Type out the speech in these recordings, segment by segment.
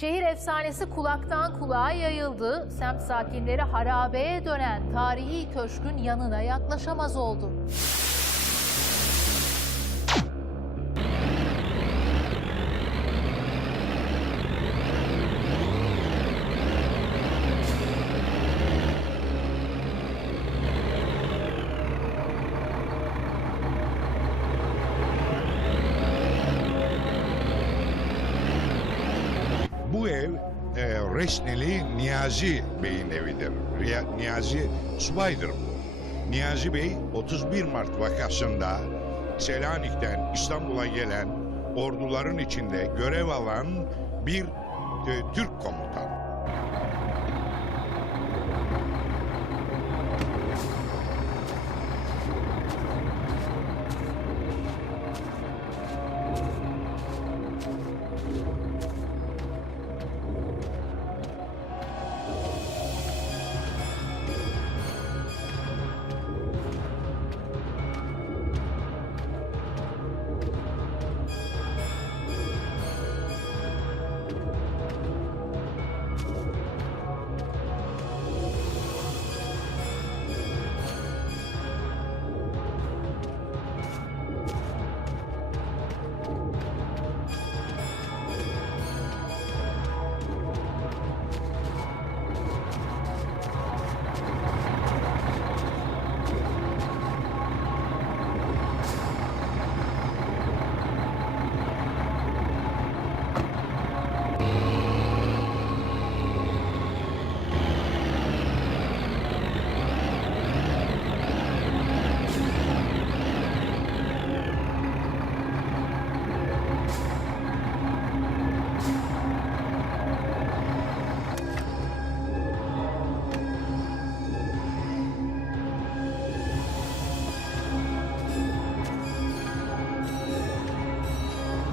Şehir efsanesi kulaktan kulağa yayıldı. Semt sakinleri harabeye dönen tarihi köşkün yanına yaklaşamaz oldu. Reşneli Niyazi Bey'in evidir. Riya- Niyazi subaydır bu. Niyazi Bey 31 Mart vakasında Selanik'ten İstanbul'a gelen orduların içinde görev alan bir e, Türk komutan.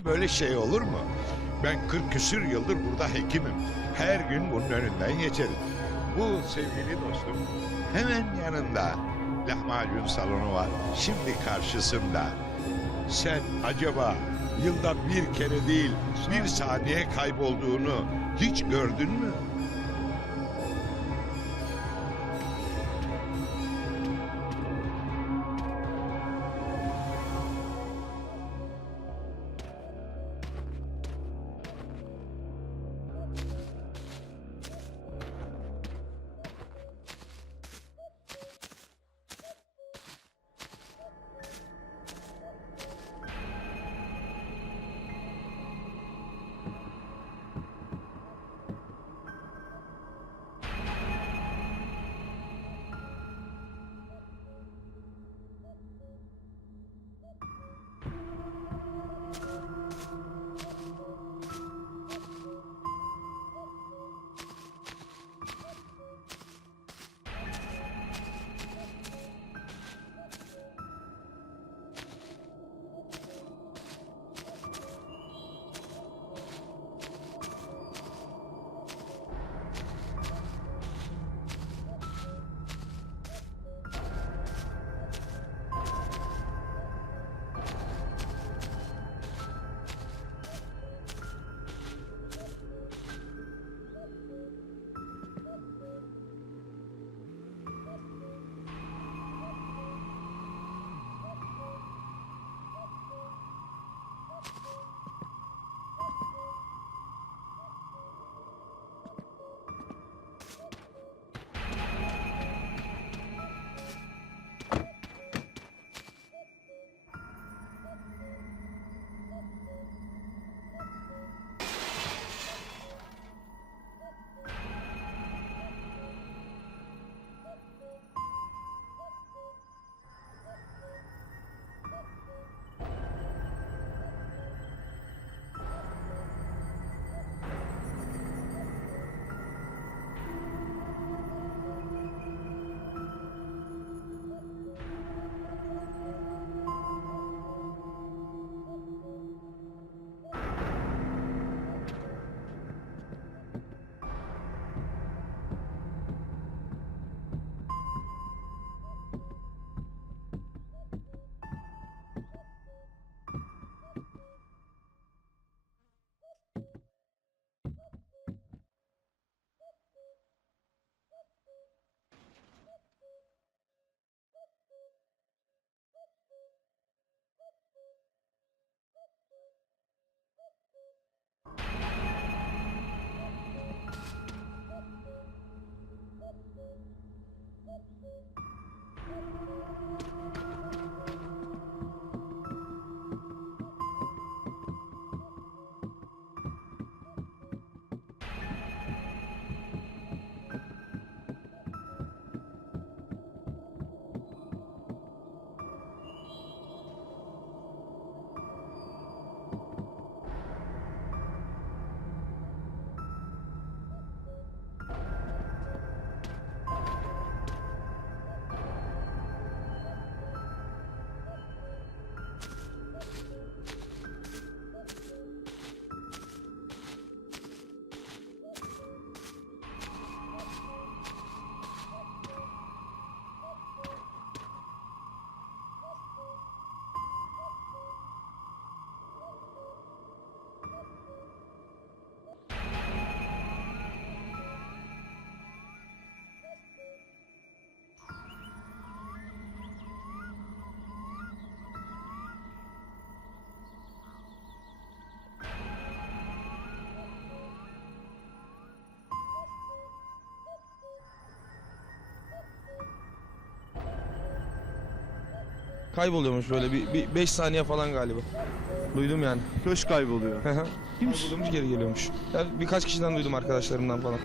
Böyle şey olur mu? Ben 40 küsür yıldır burada hekimim. Her gün bunun önünden geçerim. Bu sevgili dostum hemen yanında lahmacun salonu var. Şimdi karşısında. Sen acaba yılda bir kere değil bir saniye kaybolduğunu hiç gördün mü? Thank you. Kayboluyormuş böyle bir 5 saniye falan galiba. Duydum yani. Köş kayboluyor. Kimmiş? Kayboluyormuş geri geliyormuş. Yani birkaç kişiden duydum arkadaşlarımdan falan.